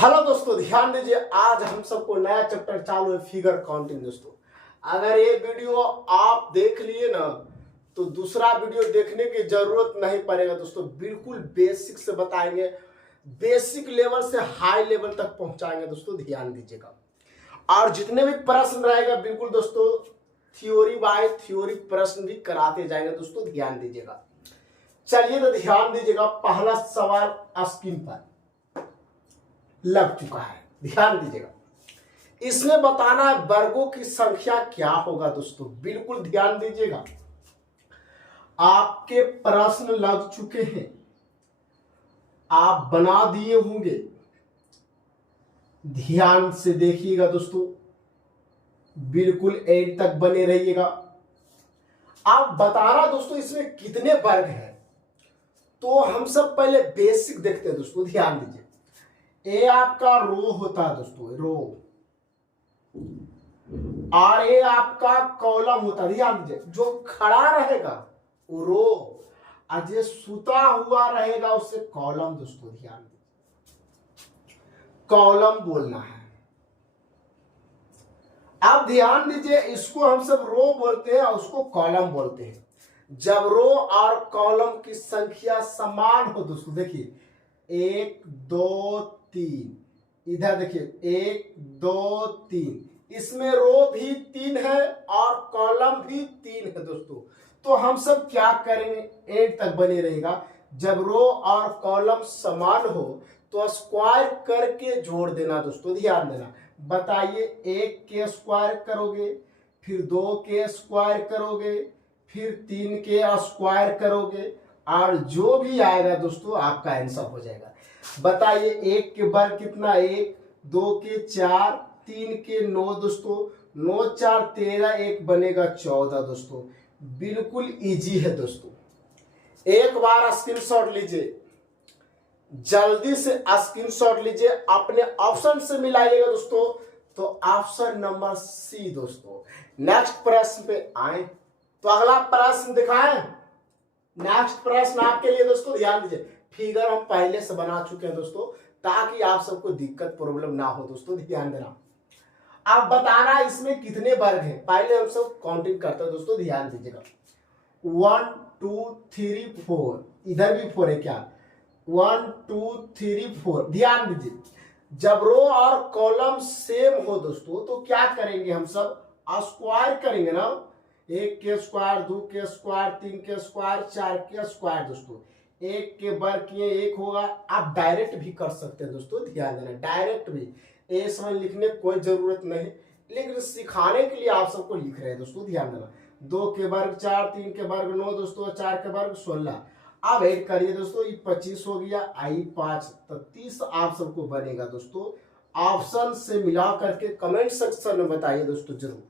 Hello दोस्तों, ध्यान दीजिए। आज हम सबको नया चैप्टर चालू है, फिगर काउंटिंग। दोस्तों अगर ये वीडियो आप देख लिए ना तो दूसरा वीडियो देखने की जरूरत नहीं पड़ेगा। दोस्तों बिल्कुल बेसिक से बताएंगे, बेसिक लेवल से हाई लेवल तक पहुंचाएंगे। दोस्तों ध्यान दीजिएगा और जितने भी प्रश्न रहेगा बिल्कुल दोस्तों थ्योरी बाय थ्योरी प्रश्न भी कराते जाएंगे। दोस्तों ध्यान दीजिएगा। चलिए तो ध्यान दीजिएगा, पहला सवाल स्क्रीन पर लग चुका है। ध्यान दीजिएगा, इसमें बताना है वर्गों की संख्या क्या होगा। दोस्तों बिल्कुल ध्यान दीजिएगा, आपके प्रश्न लग चुके हैं, आप बना दिए होंगे। ध्यान से देखिएगा दोस्तों, बिल्कुल एंड तक बने रहिएगा। आप बताना दोस्तों इसमें कितने वर्ग हैं। तो हम सब पहले बेसिक देखते हैं। दोस्तों ध्यान दीजिए, ए आपका रो होता है दोस्तों, रो, और ए आपका कॉलम होता है। ध्यान दीजिए, जो खड़ा रहेगा वो रो और जो सुता हुआ रहेगा उससे कॉलम। दोस्तों ध्यान दीजिए, कॉलम बोलना है। आप ध्यान दीजिए, इसको हम सब रो बोलते हैं और उसको कॉलम बोलते हैं जब रो और कॉलम की संख्या समान हो। दोस्तों देखिए, 1 2 3, इधर देखिए 1 2 3, इसमें रो भी 3 है और कॉलम भी 3 है। दोस्तों तो हम सब क्या करेंगे, एंड तक बने रहेगा। जब रो और कॉलम समान हो तो स्क्वायर करके जोड़ देना। दोस्तों ध्यान देना, बताइए 1 के स्क्वायर करोगे, फिर 2 के स्क्वायर करोगे, फिर 3 के स्क्वायर करोगे और जो भी आएगा दोस्तों आपका आंसर हो जाएगा। बताइए 1 के वर्ग कितना, 1, 2 के 4, 3 के 9। दोस्तों 9 4 13, 1 बनेगा 14। दोस्तों बिल्कुल इजी है। दोस्तों एक बार स्क्रीनशॉट लीजिए, जल्दी से स्क्रीनशॉट लीजिए, अपने ऑप्शन से मिलाइएगा। दोस्तों तो ऑप्शन नंबर सी। दोस्तों नेक्स्ट प्रश्न पे आए तो अगला प्रश्न दिखाएं। नेक्स्ट प्रश्न आपके लिए दोस्तों ध्यान दीजिए, फिगर हम पहले से बना चुके हैं दोस्तों, ताकि आप सबको दिक्कत प्रॉब्लम ना हो। दोस्तों ध्यान देना, आप बताना इसमें कितने वर्ग हैं। पहले हम सब काउंटिंग करते हैं। दोस्तों ध्यान दीजिएगा, 1 2 3 4, इधर भी 4 है क्या, 1 2 3 4। ध्यान दीजिए, जब रो और कॉलम सेम हो दोस्तों तो क्या करेंगे, हम सब स्क्वायर करेंगे ना। 1 के स्क्वायर, 2 के स्क्वायर, 3 के स्क्वायर, 4 के स्क्वायर। दोस्तों 1 के वर्ग किए 1 होगा। आप डायरेक्ट भी कर सकते हैं। दोस्तों ध्यान देना, डायरेक्ट भी ए समय लिखने की कोई जरूरत नहीं, लेकिन सिखाने के लिए आप सबको लिख रहे हैं। दोस्तों ध्यान देना, 2 के वर्ग 4, 3 के वर्ग 9, दोस्तों 4 के वर्ग 16। अब ऐड करिए दोस्तों, ये 25 हो गया, आई 5 तो 30 आप सबको बनेगा। दोस्तों ऑप्शन से मिला करके कमेंट सेक्शन में बताइए दोस्तों जरूर।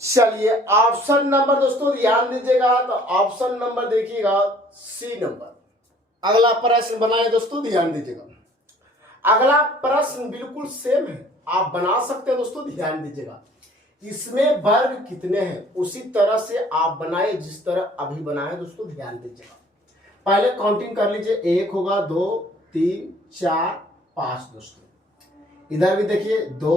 चलिए ऑप्शन नंबर दोस्तों ध्यान दीजिएगा, तो ऑप्शन नंबर देखिएगा सी नंबर। अगला प्रश्न बनाए दोस्तों, ध्यान दीजिएगा। अगला प्रश्न बिल्कुल सेम है, आप बना सकते हैं। दोस्तों ध्यान दीजिएगा, इसमें वर्ग कितने हैं उसी तरह से आप बनाए जिस तरह अभी बनाए। दोस्तों ध्यान दीजिएगा, पहले काउंटिंग कर लीजिए, 1 होगा, 2 3 4 5। दोस्तों इधर भी देखिए 2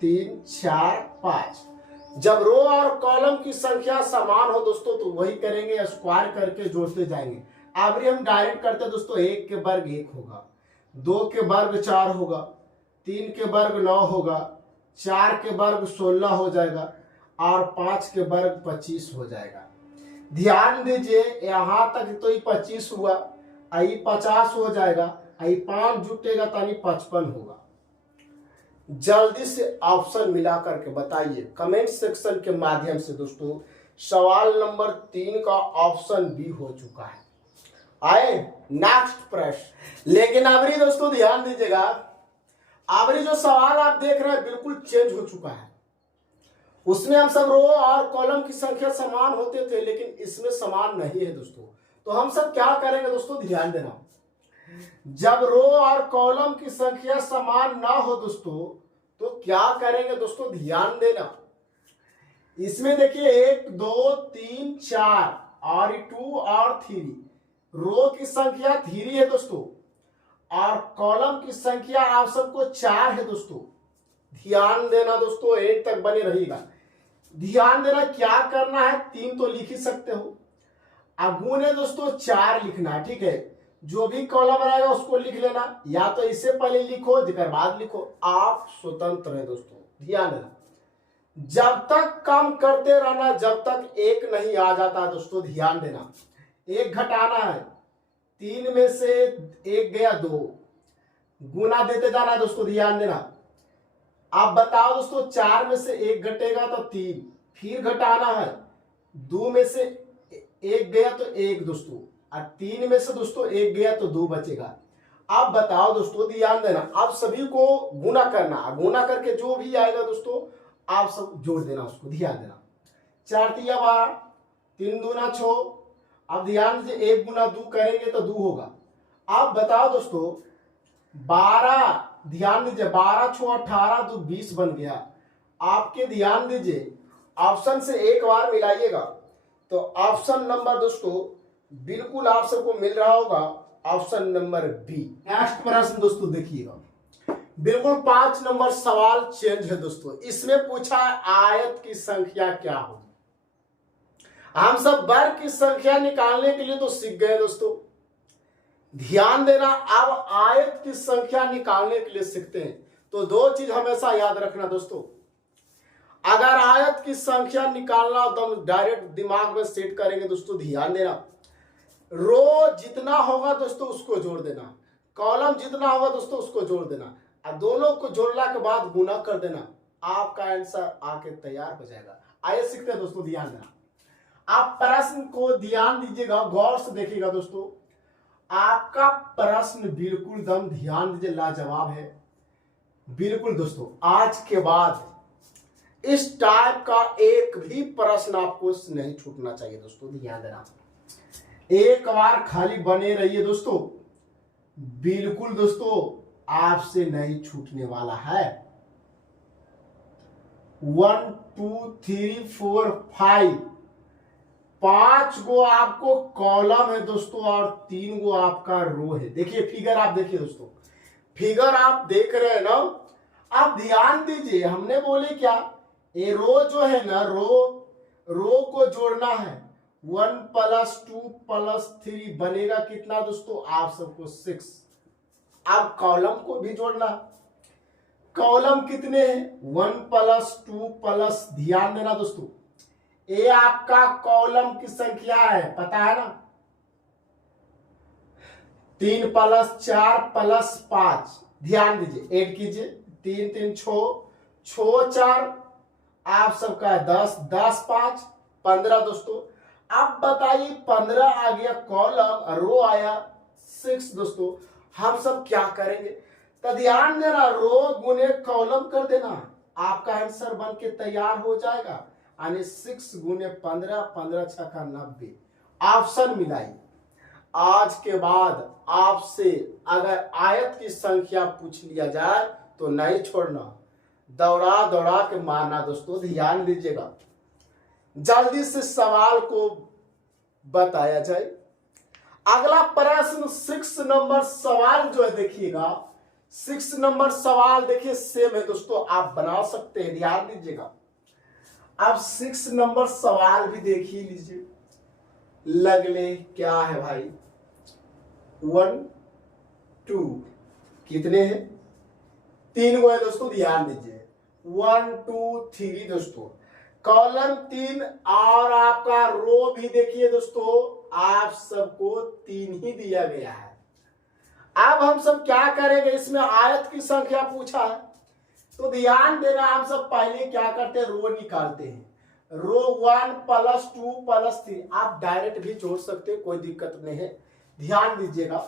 3 4 5। जब रो और कॉलम की संख्या समान हो दोस्तों तो वही करेंगे, स्क्वायर करके जोड़ते जाएंगे। अब हम डायरेक्ट करते हैं दोस्तों, 1 के वर्ग 1 होगा, 2 के वर्ग 4 होगा, 3 के वर्ग 9 होगा, 4 के वर्ग 16 हो जाएगा और 5 के वर्ग 25 हो जाएगा। ध्यान दीजिए, यहां तक तो ये 25 हुआ, आई 50 हो जाएगा, आई 5 जुटेगा तो 55 होगा। जल्दी से ऑप्शन मिला करके बताइए कमेंट सेक्शन के माध्यम से। दोस्तों सवाल नंबर 3 का ऑप्शन भी हो चुका है। आए नेक्स्ट प्रश्न, लेकिन अबरी दोस्तों ध्यान दीजिएगा, अबरी जो सवाल आप देख रहे हैं बिल्कुल चेंज हो चुका है। उसमें हम सब रो और कॉलम की संख्या समान होते थे, लेकिन इसमें समान नहीं है। दोस्तों तो हम सब क्या करेंगे दोस्तों, ध्यान देना, जब रो और कॉलम की संख्या समान ना हो दोस्तों तो क्या करेंगे। दोस्तों ध्यान देना, इसमें देखिए 1 2 3 4 और 2 और 3, रो की संख्या 3 है दोस्तों, और कॉलम की संख्या आप सबको 4 है दोस्तों। ध्यान देना दोस्तों, 8 तक बने रहिएगा। ध्यान देना, क्या करना है, 3 तो लिख ही सकते हो। अब गुणे दोस्तों 4 लिखना है, ठीक है। जो भी कॉलम रहेगा उसको लिख लेना, या तो इससे पहले लिखो जिसके बाद लिखो, आप स्वतंत्र है दोस्तों। ध्यान देना, जब तक कम करते रहना जब तक 1 नहीं आ जाता दोस्तों। ध्यान देना, 1 घटाना है, 3 में से 1 गया 2, गुना देते जाना है दोस्तों। ध्यान देना, आप बताओ दोस्तों, 4 में से 1 घटेगा तो 3, फिर घटाना है, 2 में से 1 गया तो 1 दोस्तों, और 3 में से दोस्तों 1 गया तो 2 बचेगा। आप बताओ दोस्तों, ध्यान देना, आप सभी को गुना करना, गुना करके जो भी आएगा दोस्तों आप सब जोड़ देना उसको। ध्यान देना, 4 तिया 12, 3 दूना 6। अब ध्यान दीजिए, 1 गुना 2 करेंगे तो 2 होगा। आप बताओ दोस्तों, 12, ध्यान दीजिए, 12 6 18, 2 20 बन गया। आपके ध्यान दीजिए, ऑप्शन से एक बार मिलाइएगा तो ऑप्शन नंबर दोस्तों बिल्कुल आप सबको मिल रहा होगा, ऑप्शन नंबर बी। नेक्स्ट प्रश्न दोस्तों देखिएगा, बिल्कुल 5 नंबर सवाल चेंज है दोस्तों। इसमें पूछा है आयत की संख्या क्या होगी। हम सब वर्ग की संख्या निकालने के लिए तो सीख गए दोस्तों। ध्यान देना, अब आयत की संख्या निकालने के लिए सीखते हैं तो 2 चीज हमेशा याद रखना दोस्तों। अगर आयत की संख्या निकालना तो डायरेक्ट दिमाग में सेट करेंगे दोस्तों। ध्यान देना, रो जितना होगा दोस्तों उसको जोड़ देना, कॉलम जितना होगा दोस्तों उसको जोड़ देना, और दोनों को जोड़ने के बाद गुना कर देना, आपका आंसर आके तैयार हो जाएगा। आइए सीखते हैं दोस्तों। ध्यान देना, आप प्रश्न को ध्यान दीजिएगा, गौर से देखिएगा दोस्तों। आपका प्रश्न बिल्कुल दम ध्यान दीजिए, लाजवाब है बिल्कुल दोस्तों। आज के बाद इस टाइप का एक भी प्रश्न आपको नहीं छूटना चाहिए दोस्तों। ध्यान देना, एक बार खाली बने रहिए दोस्तों, बिल्कुल दोस्तों आपसे नहीं छूटने वाला है। 1 2 3 4 5, 5 गो आपको कॉलम है दोस्तों और 3 गो आपका रो है। देखिए फिगर, आप देखिए दोस्तों, फिगर आप देख रहे हैं ना। आप ध्यान दीजिए, हमने बोले क्या, ये रो जो है ना, रो को जोड़ना है। 1 + 2 + 3 बनेगा कितना दोस्तों, आप सबको 6। अब कॉलम को भी जोड़ना, कॉलम कितने हैं, 1 + 2 + ध्यान देना दोस्तों, ये आपका कॉलम की संख्या है, पता है ना। 3 + 4 + 5, ध्यान दीजिए, ऐड कीजिए, 3 3 6 4, आप सबका 10 10 5 15 दोस्तों। अब बताइए, 15 आ गया कॉलम, रो आया 6 दोस्तों। हम सब क्या करेंगे, तो ध्यान देना, रो गुने कॉलम कर देना, आपका आंसर बन के तैयार हो जाएगा। यानी 6 गुने 15, 15 छक्का 90। ऑप्शन मिलाइए। आज के बाद आपसे अगर आयत की संख्या पूछ लिया जाए तो नहीं छोड़ना, दौड़ा दौड़ा के मारना दोस्तों। ध्यान दीजिएगा, जल्दी से सवाल को बताया जाए। अगला प्रश्न 6 नंबर सवाल जो है देखिएगा, 6 नंबर सवाल देखिए सेम है दोस्तों, आप बना सकते हैं। ध्यान दीजिएगा, आप 6 नंबर सवाल भी देखिए लीजिए, लगले क्या है भाई। 1 2 कितने हैं, 3 गो है दोस्तों। ध्यान दीजिए, 1 2 3 दोस्तों, कॉलम 3 और आपका रो भी देखिए दोस्तों, आप सबको 3 ही दिया गया है। अब हम सब क्या करेंगे, इसमें आयत की संख्या पूछा है तो ध्यान देना, हम सब पहले क्या करते हैं, रो निकालते हैं। रो 1 + 2 + 3, आप डायरेक्ट भी जोड़ सकते हैं, कोई दिक्कत नहीं है। ध्यान दीजिएगा,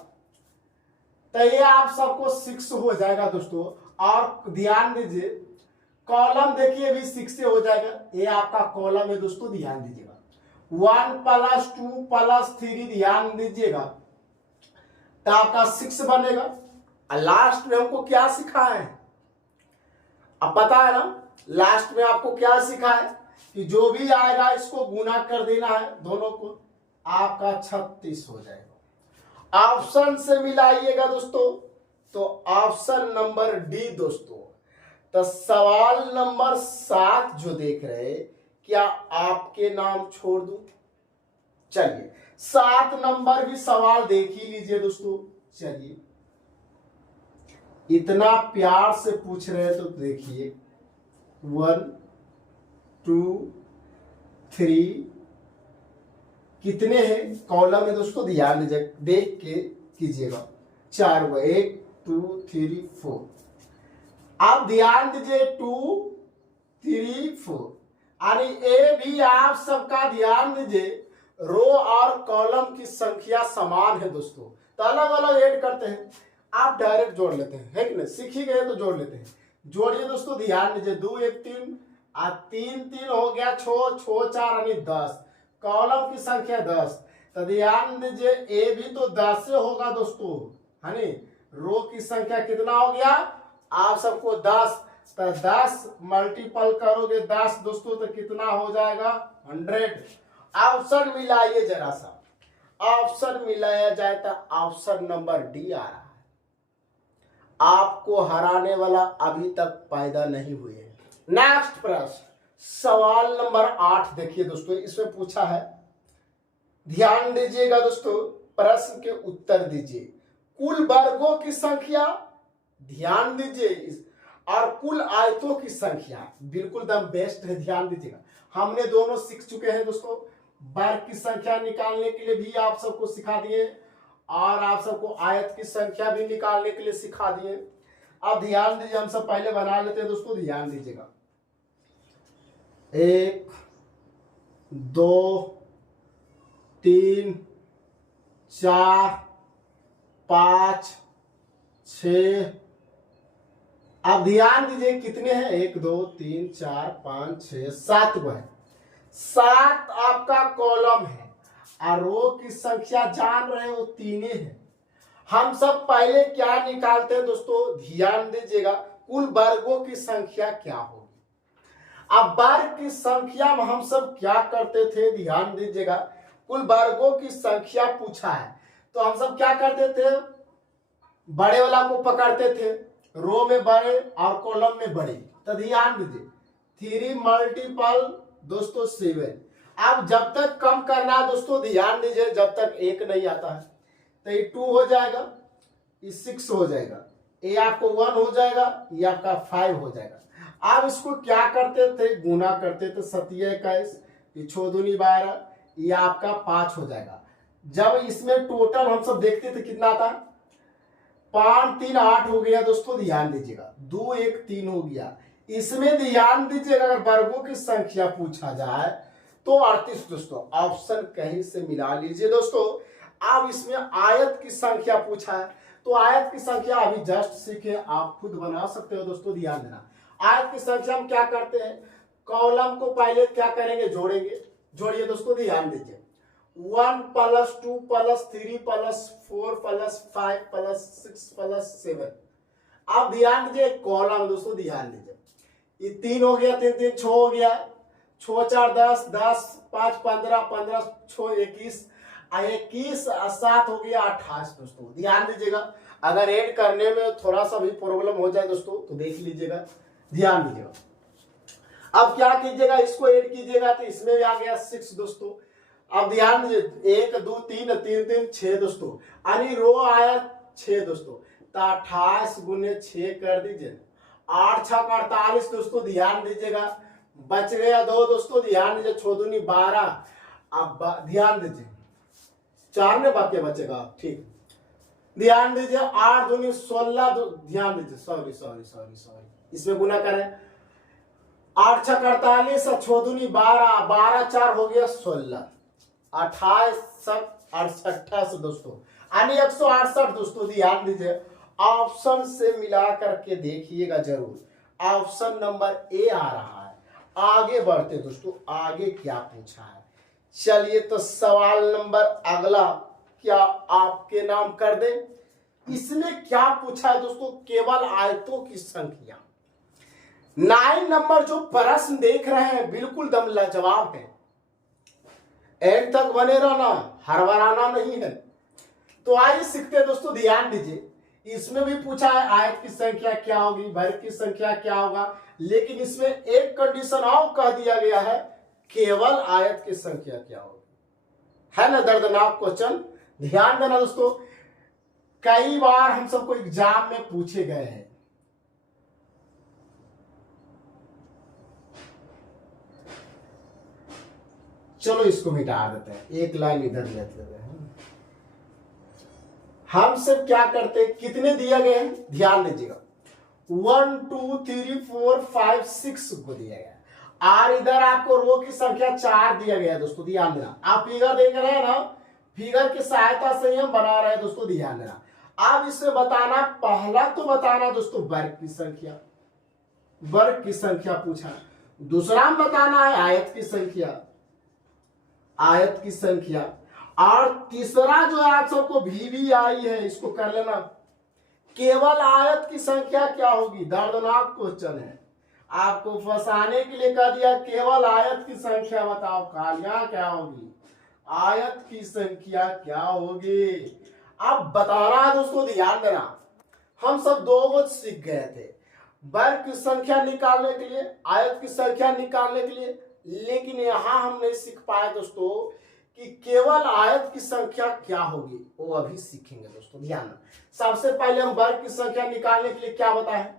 तो ये आप सबको 6 हो जाएगा दोस्तों। और ध्यान दीजिए, कॉलम देखिए भी 6 से हो जाएगा, ये आपका कॉलम है दोस्तों। ध्यान दीजिएगा, 1 + 2 + 3, ध्यान दीजिएगा, तो आपका 6 बनेगा। और लास्ट में हमको क्या सिखा है, अब पता है ना, लास्ट में आपको क्या सिखा है कि जो भी आएगा इसको गुना कर देना है दोनों को, आपका 36 हो जाएगा। ऑप्शन से मिलाइएगा दोस्तों, तो ऑप्शन नंबर डी दोस्तों। तो सवाल नंबर 7 जो देख रहे, क्या आपके नाम छोड़ दूं? चलिए 7 नंबर भी सवाल देख ही लीजिए दोस्तों। चलिए इतना प्यार से पूछ रहे हैं तो देखिए 1 2 3 कितने हैं कॉलम में दोस्तों, ध्यान दीजिए, देख के कीजिएगा। 4 हुआ, 1 2 3 4। आप ध्यान दीजिए 2 3 4, यानी ए भी आप सबका ध्यान दीजिए, रो और कॉलम की संख्या समान है दोस्तों, तो अलग अलग ऐड करते हैं, आप डायरेक्ट जोड़ लेते हैं, है कि नहीं? सीख ही गए तो जोड़ लेते हैं। जोड़िए दोस्तों, ध्यान दीजिए, 2 1 3 3 3 हो गया, 6 6 4 यानी 10, कॉलम की संख्या 10, तो ध्यान दीजिए ए भी तो 10 से होगा दोस्तों, है नी? रो की संख्या कितना हो गया आप सबको 10, तो 10 मल्टीपल करोगे 10 दोस्तों तो कितना हो जाएगा 100। ऑप्शन मिलाइए जरा सा, ऑप्शन मिलाया जाए तो ऑप्शन नंबर डी आ रहा है। आपको हराने वाला अभी तक पैदा नहीं हुए हैं। नेक्स्ट प्रश्न, सवाल नंबर 8 देखिए दोस्तों, इसमें पूछा है, ध्यान दीजिएगा दोस्तों, प्रश्न के उत्तर दीजिए। कुल वर्गों की संख्या, ध्यान दीजिए, और कुल आयतों की संख्या, बिल्कुल दम बेस्ट है, ध्यान दीजिएगा। हमने दोनों सीख चुके हैं दोस्तों, वर्ग की संख्या निकालने के लिए भी आप सबको सिखा दिए, और आप सबको आयत की संख्या भी निकालने के लिए सिखा दिए। अब ध्यान दीजिए, हम सब पहले बना लेते हैं दोस्तों, ध्यान दीजिएगा। 1 2 3 4 5 6। अब ध्यान दीजिए कितने हैं, 1 2 3 4 5 6 7 को है, 7 आपका कॉलम है, और रो की संख्या जान रहे हो 3 है। हम सब पहले क्या निकालते हैं दोस्तों, ध्यान दीजिएगा, कुल वर्गों की संख्या क्या होगी। अब वर्ग की संख्या में हम सब क्या करते थे, ध्यान दीजिएगा, कुल वर्गों की संख्या पूछा है तो हम सब क्या करते थे, बड़े वाला को पकड़ते थे, रो में बड़े और कॉलम में बड़े, तो ध्यान दीजिए 3 मल्टीपल दोस्तों 7। अब जब तक कम करना है दोस्तों, ध्यान दीजिए, जब तक 1 नहीं आता है तो ये 2 हो जाएगा, ये 6 हो जाएगा, ये आपको 1 हो जाएगा, ये आपका 5 हो जाएगा। आप इसको क्या करते थे, गुना करते थे, 7 21, ये 6 दूनी 12, ये आपका 5 हो जाएगा। जब इसमें टोटल हम सब देखते थे कितना था, 5 3 8 हो गया दोस्तों, ध्यान दीजिएगा, 2 1 3 हो गया। इसमें ध्यान दीजिएगा, अगर वर्गों की संख्या पूछा जाए तो 38 दोस्तों, ऑप्शन कहीं से मिला लीजिए दोस्तों। अब इसमें आयत की संख्या पूछा है, तो आयत की संख्या अभी जस्ट सीखे, आप खुद बना सकते हो दोस्तों, ध्यान देना। आयत की संख्या हम क्या करते हैं, कॉलम को पहले क्या करेंगे, जोड़ेंगे। जोड़िए दोस्तों, ध्यान दीजिए, 1 + 2 + 3 + 4 + 5 + 6 + 7। आप ध्यान दीजिए, कॉलम दोस्तों, ध्यान दीजिए, ये 3 हो गया, 3 3 6 हो गया, 6 4 10 10 5 15 15 6 21 21 7 हो गया 28 दोस्तों, ध्यान दीजिएगा। अगर ऐड करने में थोड़ा सा भी प्रॉब्लम हो जाए दोस्तों तो देख लीजिएगा, ध्यान दीजिएगा। अब क्या कीजिएगा, इसको ऐड कीजिएगा तो इसमें भी आ गया 6 दोस्तों। अब ध्यान दीजिए, 1 2 3 3 3 6 दोस्तों, यानी रो आया 6 दोस्तों, तो 28 × 6 कर दीजिए, 8 6 48 दोस्तों, ध्यान दीजिएगा। बच गया 2 दोस्तों, ध्यान दीजिए, 6 दूनी 12। अब ध्यान दीजिए, 4 में बाकी बचेगा, ठीक, ध्यान दीजिए, 8 दूनी 16, ध्यान दीजिए, सॉरी, इसमें गुना करें, 8 6 48, 6 दूनी 12, 12 4 हो गया 16, 28 68 दोस्तों, यानी 168 दोस्तों, ध्यान दीजिए। ऑप्शन से मिला करके देखिएगा जरूर, ऑप्शन नंबर ए आ रहा है। आगे बढ़ते दोस्तों, आगे क्या पूछा है, चलिए तो सवाल नंबर अगला, क्या आपके नाम कर दें। इसमें क्या पूछा है दोस्तों, केवल आयतों की संख्या। 9 नंबर जो प्रश्न देख रहे हैं बिल्कुल दम लाजवाब है, एंड तक बने रहना, हरवराना नहीं है। तो आइए सीखते हैं दोस्तों, ध्यान दीजिए, इसमें भी पूछा है आयत की संख्या क्या होगी, वर्ग की संख्या क्या होगा, लेकिन इसमें एक कंडीशन और कह दिया गया है, केवल आयत की संख्या क्या होगी। है ना दर्दनाक क्वेश्चन, ध्यान देना दोस्तों, कई बार हम सबको एग्जाम में पूछे गए हैं। चलो इसको मिटा देते हैं, एक लाइन इधर लेते हैं। हम सब क्या करते हैं, कितने दिया गए हैं ध्यान दीजिएगा, 1 2 3 4 5 6 को दिया गया, और इधर आपको रो की संख्या 4 दिया गया है दोस्तों, ध्यान देना। आप फिगर देख रहे हैं ना, फिगर की सहायता से हम बना रहे हैं दोस्तों, ध्यान देना। अब इसमें बताना, पहला तो बताना दोस्तों वर्ग की संख्या, वर्ग की संख्या पूछा, दूसरा में बताना है आयत की संख्या, आयत की संख्या, और तीसरा जो है आप सबको भी आई है, इसको कर लेना, केवल आयत की संख्या क्या होगी। दर्दनाक क्वेश्चन है, आपको फंसाने के लिए कह दिया केवल आयत की संख्या बताओ, कालियां क्या होगी, आयत की संख्या क्या होगी। अब बताना है दोस्तों, ध्यान देना, हम सब दो वो सीख गए थे, वर्ग की संख्या निकालने के लिए, आयत की संख्या निकालने के लिए, लेकिन यहां हम नहीं सीख पाए दोस्तों कि केवल आयत की संख्या क्या होगी, वो अभी सीखेंगे दोस्तों, ध्यान। सबसे पहले हम वर्ग की संख्या निकालने के लिए क्या बताए,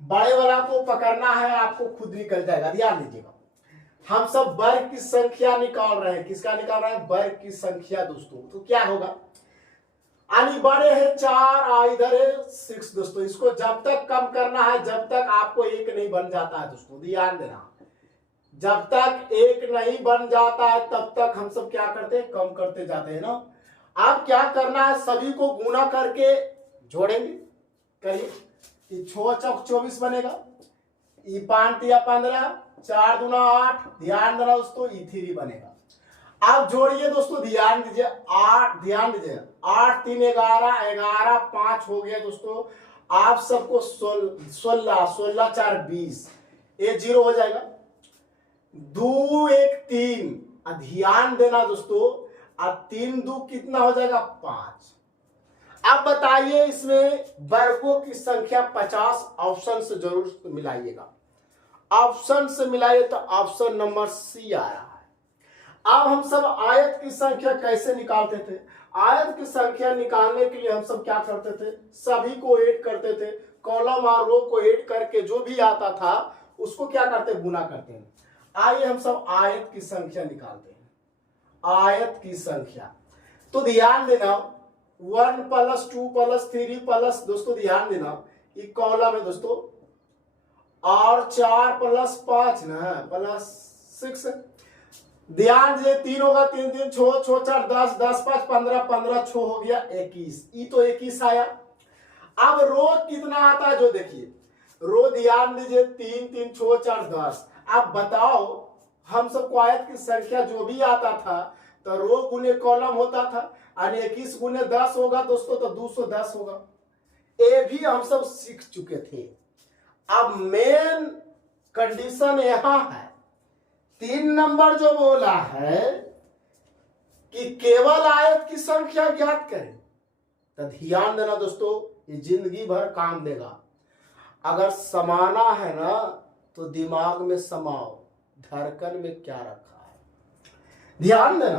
बड़े वाला को पकड़ना है, आपको खुद निकल जाएगा, ध्यान दीजिएगा। हम सब वर्ग की संख्या निकाल रहे हैं, किसका निकाल रहे हैं, वर्ग की संख्या दोस्तों। तो क्या होगा, यानी बड़े है 4 और इधर है 6 दोस्तों, इसको जब तक कम करना है जब तक आपको एक नहीं बन जाता है दोस्तों, ध्यान देना, जब तक एक नहीं बन जाता है तब तक हम सब क्या करते हैं, कम करते जाते हैं ना। अब क्या करना है, सभी को गुना करके जोड़ेंगे, करिए, ये 6 चौक 24 बनेगा, ये 5 या 15, 4 दूना 8, ध्यान देना दोस्तों, ये 3 बनेगा। आप जोड़िए दोस्तों, ध्यान दीजिए, 8, ध्यान दीजिए, 8 3 11, 11 5 हो गया दोस्तों। आप सबको 16 16 4 20, ये 0 हो जाएगा, 2 1 3, ध्यान देना दोस्तों, 3 2 कितना हो जाएगा 5। अब बताइए इसमें वर्गों की संख्या 50, ऑप्शन से जरूर मिलाइएगा, ऑप्शन से मिलाइए तो ऑप्शन नंबर सी आ रहा है। अब हम सब आयत की संख्या कैसे निकालते थे, आयत की संख्या निकालने के लिए हम सब क्या करते थे, सभी को ऐड करते थे, कॉलम और रो को ऐड करके जो भी आता था उसको क्या करते, गुना करते हैं। आइए हम सब आयत की संख्या निकालते हैं, आयत की संख्या। तो ध्यान देना, 1 + 2 + 3 प्लस दोस्तों, ध्यान देना, ये कॉलम है दोस्तों, और 4 + 5 ना +6, ध्यान दीजिए, 3 होगा, 3 3 6 6 4 10 10 5 15 15 6 हो गया 21, ये तो 21 आया। अब रो कितना आता है जो देखिए, रो ध्यान दीजिए, 3 3 6 4 10। अब बताओ, हम सबको आयत की संख्या जो भी आता था तो रो गुने कॉलम होता था, और 21 गुने 10 होगा दोस्तों तो 210 होगा, ये भी हम सब सीख चुके थे। अब मेन कंडीशन यहां है, 3 नंबर जो बोला है कि केवल आयत की संख्या ज्ञात करें, तो ध्यान देना दोस्तों, ये जिंदगी भर काम देगा। अगर समाना है ना तो दिमाग में समाओ, धड़कन में क्या रखा है, ध्यान देना।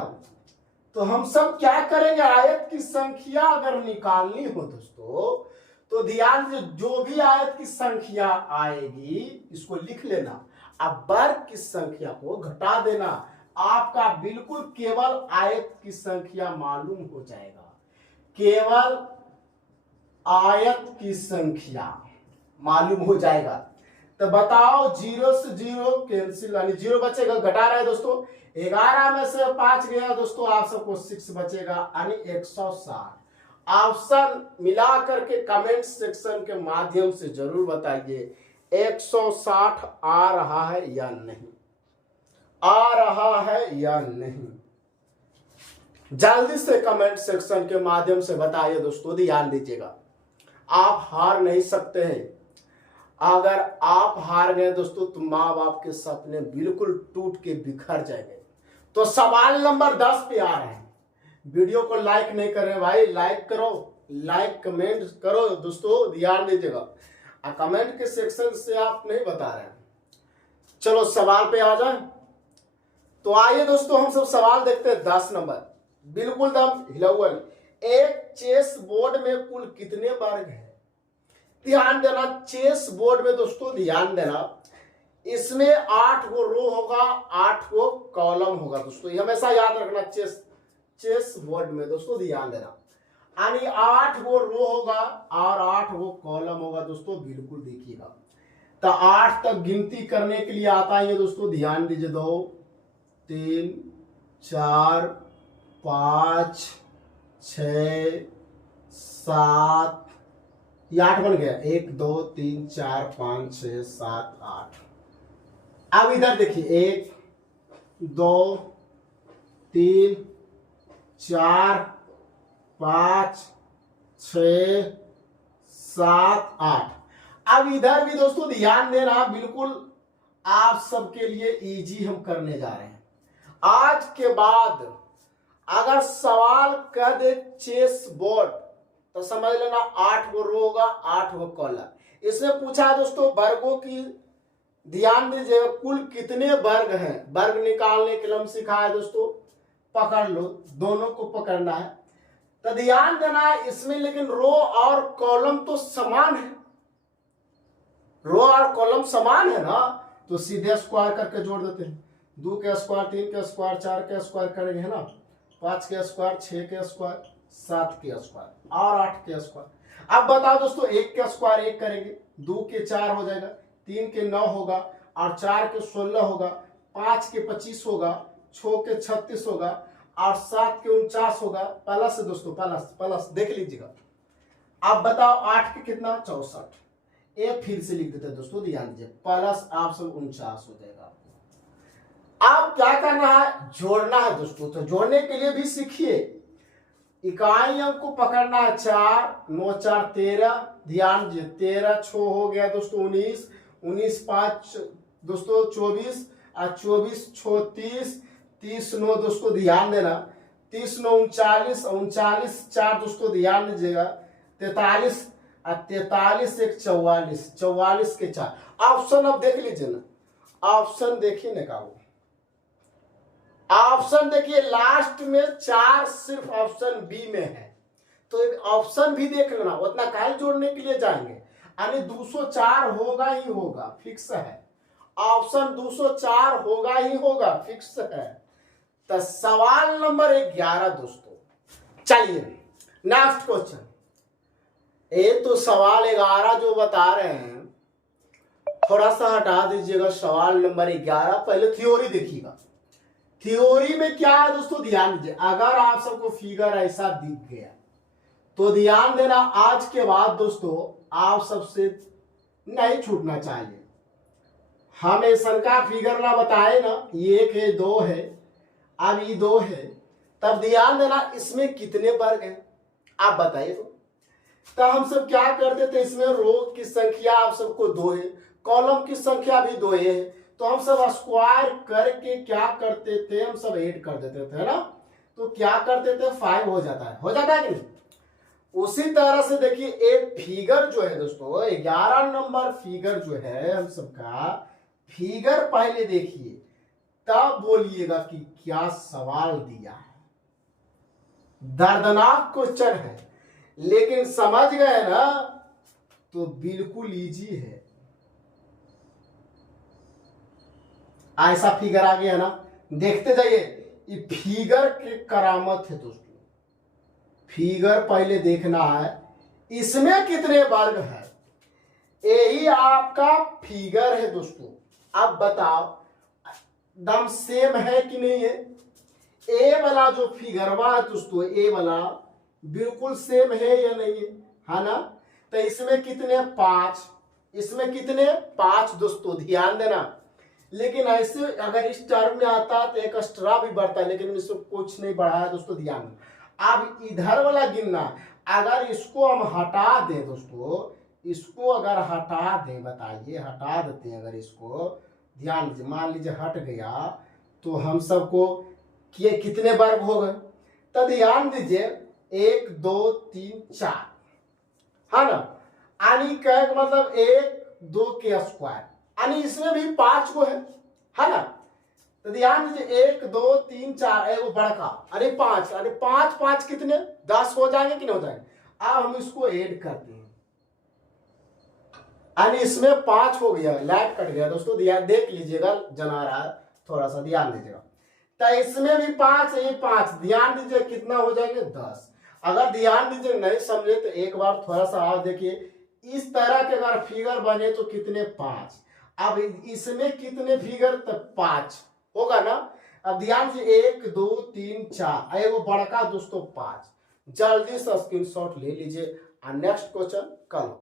तो हम सब क्या करेंगे, आयत की संख्या अगर निकालनी हो दोस्तों तो ध्यान से जो भी आयत की संख्या आएगी इसको लिख लेना, अब वर्ग की संख्या को घटा देना, आपका बिल्कुल केवल आयत की संख्या मालूम हो जाएगा, केवल आयत की संख्या मालूम हो जाएगा। तो बताओ, 0 से 0 कैंसिल, यानी 0 बचेगा, घटा रहा है दोस्तों, 11 में से 5 गया दोस्तों, आप सबको 6 बचेगा, यानी 160। ऑप्शन मिला करके कमेंट सेक्शन के माध्यम से जरूर बताइए 160 आ रहा है या नहीं, आ रहा है या नहीं, जल्दी से कमेंट सेक्शन के माध्यम से बताइए दोस्तों, ध्यान दीजिएगा, आप हार नहीं सकते हैं। अगर आप हार गए दोस्तों तो माँ बाप के सपने बिल्कुल टूट के बिखर जाएंगे। तो सवाल नंबर 10 पे आ रहे हैं, वीडियो को लाइक नहीं कर रहे भाई, लाइक करो, लाइक कमेंट करो दोस्तों, ध्यान दीजिएगा। कमेंट के सेक्शन से आप नहीं बता रहे हैं। चलो सवाल पे आ जाए। तो आइए दोस्तों हम सब सवाल देखते हैं। 10 नंबर, बिल्कुल दम हिला हुआ नहीं। एक चेस बोर्ड में कुल कितने वर्ग हैं? ध्यान देना, चेस बोर्ड में दोस्तों ध्यान देना, इसमें 8 गो रो होगा, 8 गो कॉलम होगा दोस्तों। ये हमेशा याद रखना, चेस बोर्ड में दोस्तों ध्यान देना, यानी 8 गो रो होगा और 8 गो कॉलम होगा दोस्तों। बिल्कुल देखिएगा। तो 8 तक गिनती करने के लिए आता है दोस्तों, ध्यान दीजिए। 2 3 4 5 6 7, ये 8 बन गया। 1 2 3 4 5 6 7 8। अब इधर देखिए, 1 2 3 4 5 6 7 8। अब इधर भी दोस्तों ध्यान देना, बिल्कुल आप सबके लिए इजी हम करने जा रहे हैं। आज के बाद अगर सवाल कह दे चेस बोर्ड तो समझ लेना 8 गो रो होगा, 8 गो कॉलम। इसमें पूछा है दोस्तों वर्गों की, ध्यान दीजिएगा, कुल कितने वर्ग हैं। वर्ग निकालने के लिए हम सिखाया दोस्तों, पकड़ लो, दोनों को पकड़ना है। तो ध्यान देना इसमें, लेकिन रो और कॉलम तो समान है। रो और कॉलम समान है ना, तो सीधे स्क्वायर करके जोड़ देते हैं। 2 के स्क्वायर, 3 के स्क्वायर, 4 के स्क्वायर करेंगे है ना, 5 के स्क्वायर, 6 के स्क्वायर, 7 के स्क्वायर और 8 के स्क्वायर। अब बताओ दोस्तों, 1 के स्क्वायर 1 करेंगे, 2 के 4 हो जाएगा, 3 के 9 होगा और 4 के 16 होगा, 5 के 25 होगा, 6 के 36 होगा और 7 के 49 होगा। प्लस है दोस्तों, प्लस देख लीजिएगा। अब बताओ 8 के कितना, 64। ये फिर से लिख देते हैं दोस्तों, ध्यान दीजिए, प्लस आप सब 49 हो जाएगा। अब क्या करना है, जोड़ना है दोस्तों। तो जोड़ने के लिए भी सीखिए, इकाई अंक को पकड़ना है। 4 9 4 13, ध्यान दीजिए, 13 6 हो गया दोस्तों 19, 19 5 दोस्तों 24 और 24 6 30, 30 9 दोस्तों ध्यान देना, 30 9 39, 39 4 दोस्तों ध्यान दीजिएगा, 43 और 43 1 44, 44 के 4। ऑप्शन अब देख लीजिए ना, ऑप्शन देखिए ना, का ऑप्शन देखिए लास्ट में 4 सिर्फ ऑप्शन बी में है। तो ऑप्शन भी देख लेना, उतना काहे जोड़ने के लिए जाएंगे, यानी 204 होगा ही होगा, फिक्स है। ऑप्शन 204 होगा ही होगा, फिक्स है। तो सवाल नंबर 11 दोस्तों, चलिए नेक्स्ट क्वेश्चन। ये तो सवाल 11 जो बता रहे हैं, थोड़ा सा हटा दीजिएगा सवाल नंबर 11, पहले थ्योरी देखिएगा। थ्योरी में क्या है दोस्तों, ध्यान दीजिए। अगर आप सबको फिगर ऐसा दिख गया तो ध्यान देना, आज के बाद दोस्तों आप सबसे नहीं छूटना चाहिए। हम ऐसा का फिगर ना बताए ना, ये 1 है 2 है, अब ये 2 है, तब ध्यान देना इसमें कितने वर्ग हैं आप बताइए। तो हम सब क्या करते थे, इसमें रो की संख्या आप सबको 2 है, कॉलम की संख्या भी 2 है, तो हम सब स्क्वायर करके क्या करते थे, हम सब 8 कर देते थे ना, तो क्या करते थे 5 हो जाता है कि नहीं। उसी तरह से देखिए एक फिगर जो है दोस्तों, 11 नंबर फिगर जो है हम सबका फिगर पहले देखिए, तब बोलिएगा कि क्या सवाल दिया है। दर्दनाक क्वेश्चन है, लेकिन समझ गए ना तो बिल्कुल इजी है। ऐसा फिगर आ गया ना, देखते जाइए। ये फिगर के करामत है दोस्तों, फिगर पहले देखना है, इसमें कितने वर्ग है, यही आपका फिगर है दोस्तों। अब बताओ दम सेम है कि नहीं है। ए वाला जो फिगरवा है दोस्तों, ए वाला बिल्कुल सेम है या नहीं है ना। तो इसमें कितने 5, इसमें कितने 5 दोस्तों, ध्यान देना। लेकिन ऐसे अगर इस टर्म में आता तो एक एक्स्ट्रा भी बढ़ता है, लेकिन इसको कुछ नहीं बढ़ाया दोस्तों, ध्यान देना। अब इधर वाला गिनना, अगर इसको हम हटा दें दोस्तों, इसको अगर हटा दें, बताइए हटा देते हैं अगर इसको, ध्यान दीजिए, मान लीजिए हट गया, तो हम सबको कितने वर्ग हो गए। तो ध्यान दीजिए 1 2 3 4, है ना। यानी कहे का मतलब 1 2 के स्क्वायर, यानी इसमें भी 5 को है ना। तो ध्यान दीजिए 1 2 3 4 है वो बड़का, अरे 5, अरे 5 5 कितने 10 हो जाएंगे कि नहीं हो जाएंगे। अब हम इसको ऐड करते हैं, यानी इसमें 5 हो गया, लाइट कट गया दोस्तों, ध्यान देख लीजिएगा, जना रहा है, थोड़ा सा ध्यान दीजिएगा। तो इसमें भी 5 ये 5, ध्यान दीजिए कितना हो जाएंगे 10। अगर ध्यान दीजिए नहीं समझे तो एक बार थोड़ा सा आप देखिए, इस तरह के अगर फिगर बने तो कितने 5, अब इसमें कितने फिगर तो 5 होगा ना। अब ध्यान से 1 2 3 4, वो बड़का दोस्तों 5। जल्दी से स्क्रीनशॉट ले लीजिए और नेक्स्ट क्वेश्चन कल